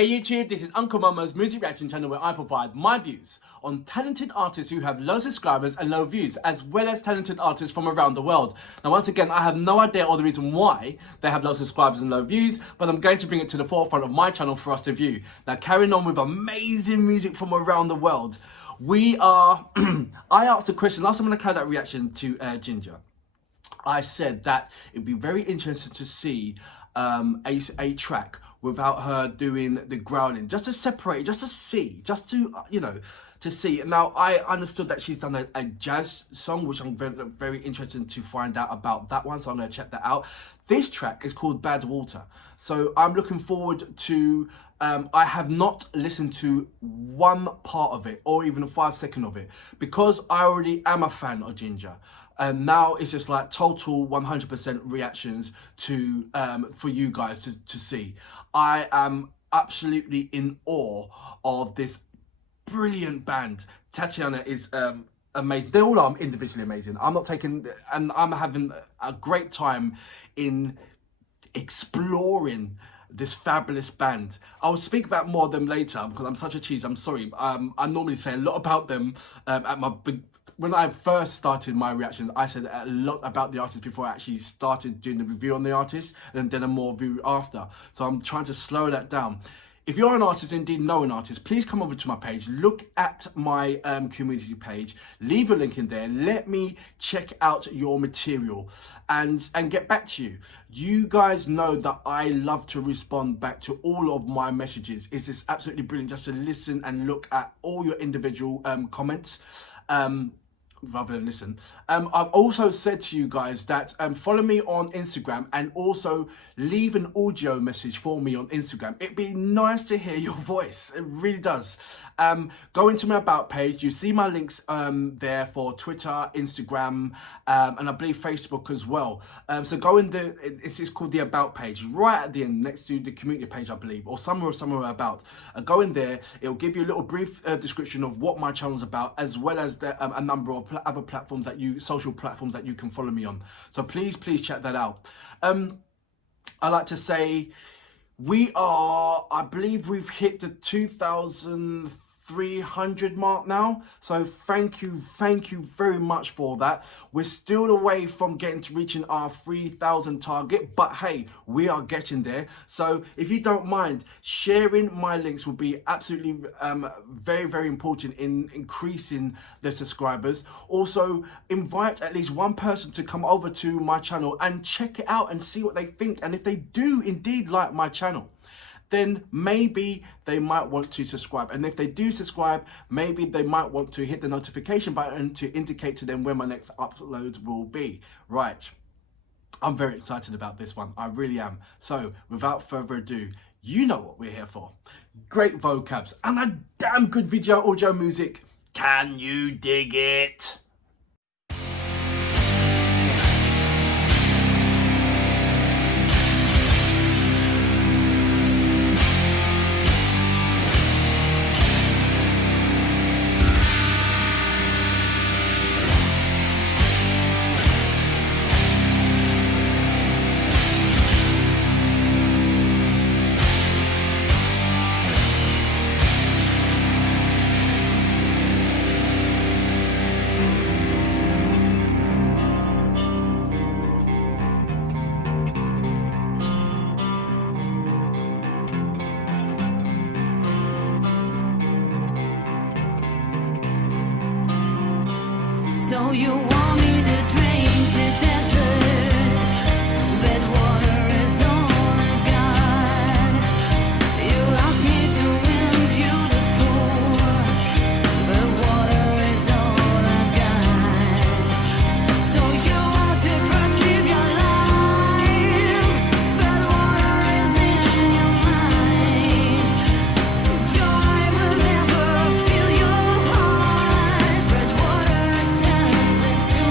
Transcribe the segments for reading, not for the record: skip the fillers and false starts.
Hey YouTube, this is Uncle Mama's music reaction channel where I provide my views on talented artists who have low subscribers and low views, as well as talented artists from around the world. Now once again, I have no idea or the reason why they have low subscribers and low views, but I'm going to bring it to the forefront of my channel for us to view. Now carrying on with amazing music from around the world, we are, I asked a question, last time when I carried out reaction to Jinjer, I said that it'd be very interesting to see a track without her doing the growling, just to separate, just to see, just to, you know, to see. Now, I understood that she's done a jazz song, which I'm very, very interested to find out about that one, so I'm going to check that out. This track is called Bad Water, so I'm looking forward to, I have not listened to one part of it, or even a 5-second of it, because I already am a fan of Jinjer. And now it's just like total 100% reactions to for you guys to see. I am absolutely in awe of this brilliant band. Tatiana is amazing. They all are individually amazing. I'm not taking, and I'm having a great time in exploring this fabulous band. I'll speak about more of them later because I'm such a cheese. I'm sorry. I normally say a lot about them at my big. When I first started my reactions, I said a lot about the artist before I actually started doing the review on the artist, and then a more review after. So I'm trying to slow that down. If you're an artist, indeed know an artist, please come over to my page, look at my community page, leave a link in there, let me check out your material and get back to you. You guys know that I love to respond back to all of my messages. It's just absolutely brilliant just to listen and look at all your individual comments. Rather than listen. I've also said to you guys that follow me on Instagram and also leave an audio message for me on Instagram. It'd be nice to hear your voice. It really does. Go into my About page. You see my links there for Twitter, Instagram, and I believe Facebook as well. So go in the, it's called the About page, right at the end, next to the community page, I believe, or somewhere about. Go in there. It'll give you a little brief description of what my channel's about, as well as a number of other platforms that social platforms that you can follow me on. So please check that out. I like to say we are, I believe we've hit the 2,300 mark now, so thank you very much for that. We're still away from reaching our 3,000 target, but hey, we are getting there. So if you don't mind, sharing my links will be absolutely very important in increasing the subscribers. Also invite at least one person to come over to my channel and check it out and see what they think, and if they do indeed like my channel, then maybe they might want to subscribe. And if they do subscribe, maybe they might want to hit the notification button to indicate to them when my next upload will be. Right, I'm very excited about this one, I really am. So without further ado, you know what we're here for. Great vocabs and a damn good video audio music. Can you dig it? So you want me to drain the desert, but water is all I've got. You ask me to empty the pool, but water is all I've got. So you want to perceive your life, but water is in your mind. Joy will never fill your heart, but water turns into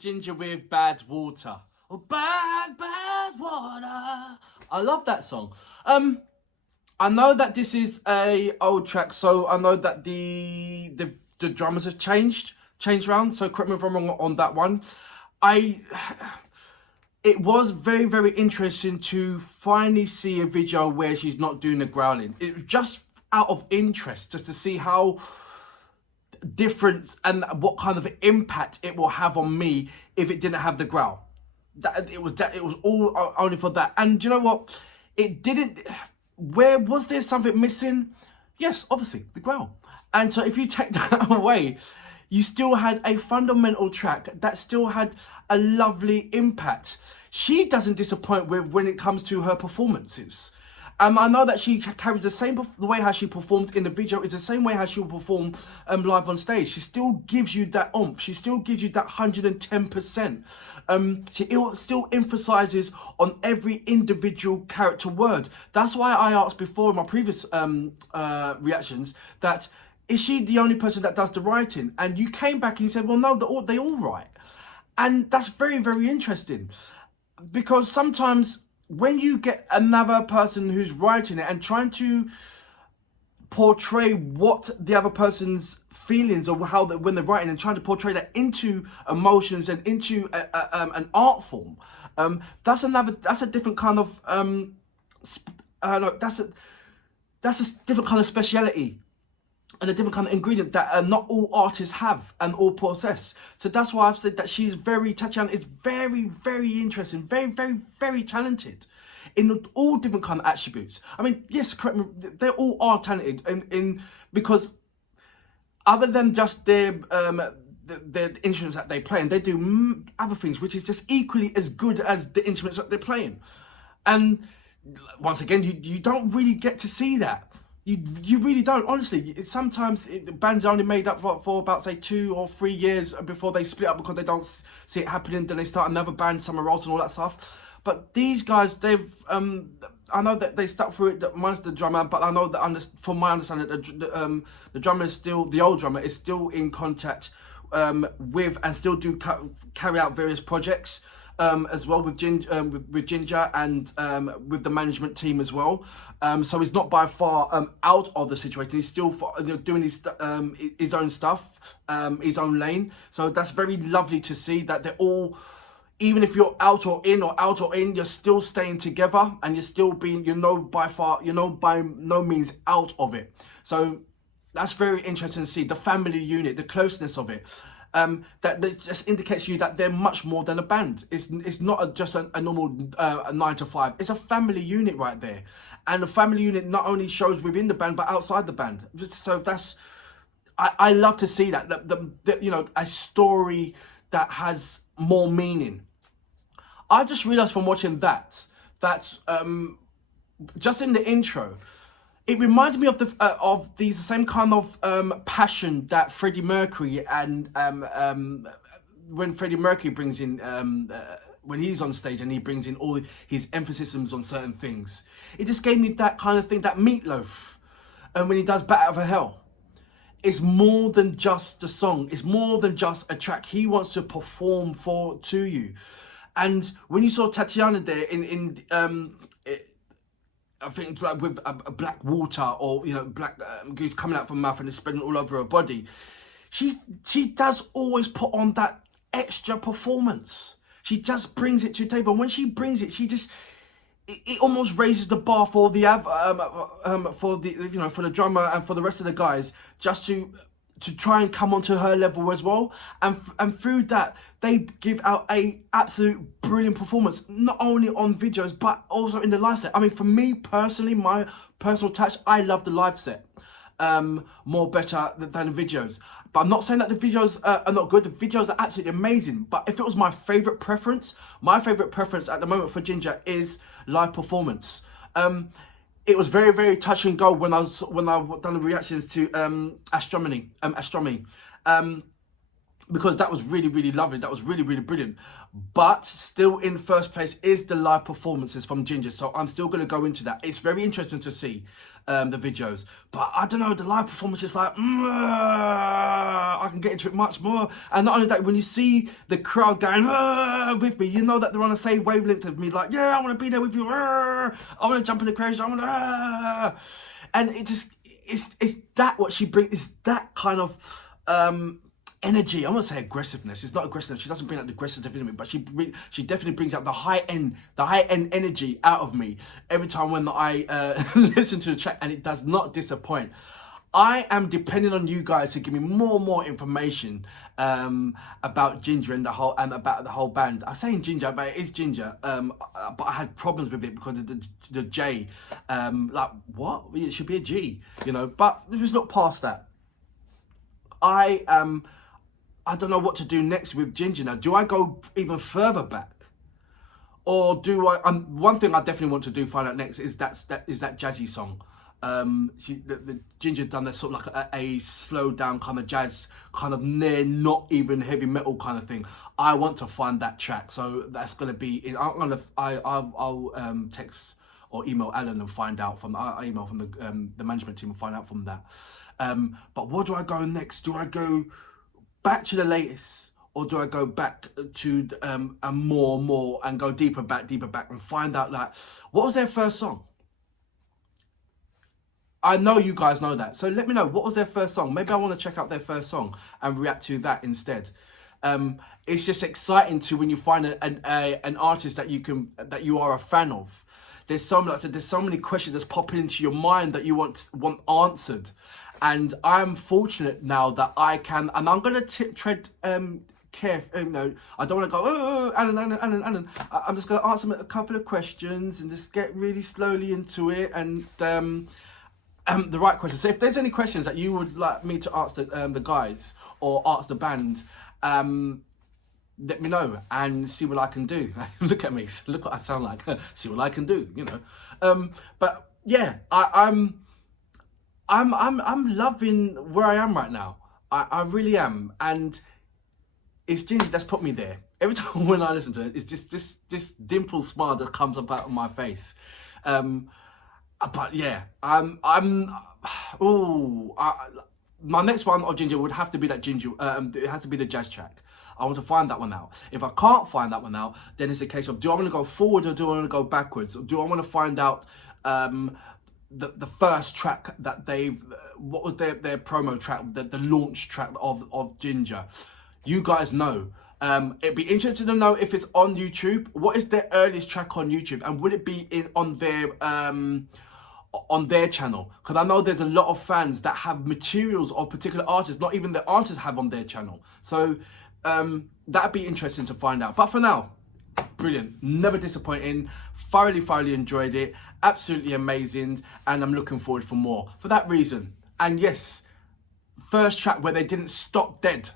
Jinjer with Bad Water. Oh, bad water. I love that song. I know that this is a old track, so I know that the drummers have changed around. So correct me if I'm wrong on that one. It was very, very interesting to finally see a video where she's not doing the growling. It was just out of interest, just to see how different and what kind of impact it will have on me if it didn't have the growl. It was all only for that. And you know what? It didn't. Where was there something missing? Yes, obviously the growl. And so if you take that away, you still had a fundamental track that still had a lovely impact. She doesn't disappoint when it comes to her performances. I know that she carries the way how she performed in the video is the same way how she will perform live on stage. She still gives you that oomph. She still gives you that 110%. She still emphasizes on every individual character word. That's why I asked before in my previous reactions that, is she the only person that does the writing? And you came back and you said, well, no, they all write. And that's very, very interesting. Because sometimes when you get another person who's writing it and trying to portray what the other person's feelings or how when they're writing and trying to portray that into emotions and into an art form, that's a different kind of that's a different kind of speciality and a different kind of ingredient that not all artists have and all possess. So that's why I've said that Tatiana is very, very interesting, very, very, very talented in all different kind of attributes. I mean, yes, correct me, they all are talented because other than just their instruments that they play, and they do other things which is just equally as good as the instruments that they're playing. And once again, you don't really get to see that. You really don't, honestly. Sometimes the band's only made up for about, say, 2 or 3 years before they split up because they don't see it happening. Then they start another band somewhere else and all that stuff. But these guys, they've, I know that they stuck through it, minus the drummer, but I know that from my understanding, the drummer is still, the old drummer is still in contact with and still do carry out various projects. As well with Jinjer and with the management team as well. So he's not by far out of the situation. He's still doing his own stuff, his own lane. So that's very lovely to see that they're all, even if you're out or in, you're still staying together and you're still being, by no means out of it. So that's very interesting to see the family unit, the closeness of it. That just indicates to you that they're much more than a band. It's not just a normal 9 to 5. It's a family unit right there, and the family unit not only shows within the band but outside the band. So that's I love to see that a story that has more meaning. I just realized from watching that just in the intro, it reminded me of the same kind of passion that Freddie Mercury and when Freddie Mercury brings in when he's on stage and he brings in all his emphasis on certain things. It just gave me that kind of thing, that Meatloaf, and when he does Bat Out of Hell. It's more than just a song. It's more than just a track. He wants to perform to you. And when you saw Tatiana there I think like with a black water or black goose coming out from her mouth and it's spreading all over her body, she does always put on that extra performance. She just brings it to the table. And when she brings it, it almost raises the bar for the for the drummer and for the rest of the guys just to try and come onto her level as well, and through that they give out a absolute brilliant performance, not only on videos but also in the live set. I mean, for me personally, my personal touch, I love the live set more better than the videos. But I'm not saying that the videos are not good. The videos are absolutely amazing. But if it was my favourite preference at the moment for Jinjer is live performance. It was very, very touch and go when I've done the reactions to Astronomy. because that was really, really lovely. That was really, really brilliant. But still in first place is the live performances from Jinjer. So I'm still going to go into that. It's very interesting to see the videos. But I don't know, the live performance is like, I can get into it much more. And not only that, when you see the crowd going with me, you know that they're on the same wavelength of me. Like, yeah, I want to be there with you. I want to jump in the crash. I want to... And it just, it's that what she brings, is that kind of... energy. I won't say aggressiveness. It's not aggressiveness. She doesn't bring out the aggressiveness in me, but she definitely brings out the high end energy out of me every time when I listen to the track, and it does not disappoint. I am depending on you guys to give me more information about Jinjer and about the whole band. I'm saying Jinjer, but it is Jinjer. But I had problems with it because of the J. Like what? It should be a G, you know. But let's look past that. I don't know what to do next with Jinjer now. Do I go even further back? Or do I... one thing I definitely want to find out next is that jazzy song. The Jinjer done that sort of like a slowed down kind of jazz, kind of near not even heavy metal kind of thing. I want to find that track. So that's going to be... I'll text or email Alan and find out from... I'll email from the management team and find out from that. But what do I go next? Do I go back to the latest, or do I go back to more and go deeper back and find out, like, what was their first song? I know you guys know that, so let me know, what was their first song? Maybe I want to check out their first song and react to that instead. It's just exciting to when you find an artist that you are a fan of. There's so many questions that's popping into your mind that you want answered. And I'm fortunate now that I can, and I'm going to tread carefully, you know, I don't want to go, Alan. I'm just going to answer a couple of questions and just get really slowly into it, and the right questions. So if there's any questions that you would like me to ask the guys or ask the band, let me know and see what I can do. Look at me, look what I sound like. See what I can do, you know. But yeah, I'm loving where I am right now. I really am, and it's Jinjer that's put me there. Every time when I listen to it, it's just this dimple smile that comes up out of my face. But yeah, my next one of Jinjer would have to be that Jinjer. It has to be the jazz track. I want to find that one out. If I can't find that one out, then it's a case of, do I want to go forward or do I want to go backwards? Or do I want to find out the first track that what was their promo track, the launch track of Jinjer? You guys know. It'd be interesting to know if it's on YouTube. What is their earliest track on YouTube, and would it be on their channel? Because I know there's a lot of fans that have materials of particular artists, not even the artists have on their channel. So that'd be interesting to find out. But for now, brilliant, never disappointing, thoroughly enjoyed it, absolutely amazing, and I'm looking forward for more for that reason. And yes, first track where they didn't stop dead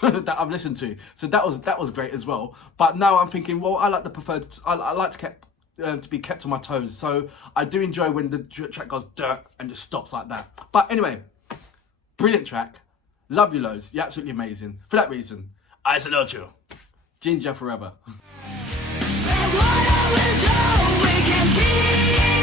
that I've listened to, so that was great as well. But now I'm thinking, well, I like to be kept on my toes, so I do enjoy when the track goes dirt and just stops like that. But anyway, brilliant track, love you loads, you're absolutely amazing. For that reason, I salute you. Jinjer forever. And what I was all we can be.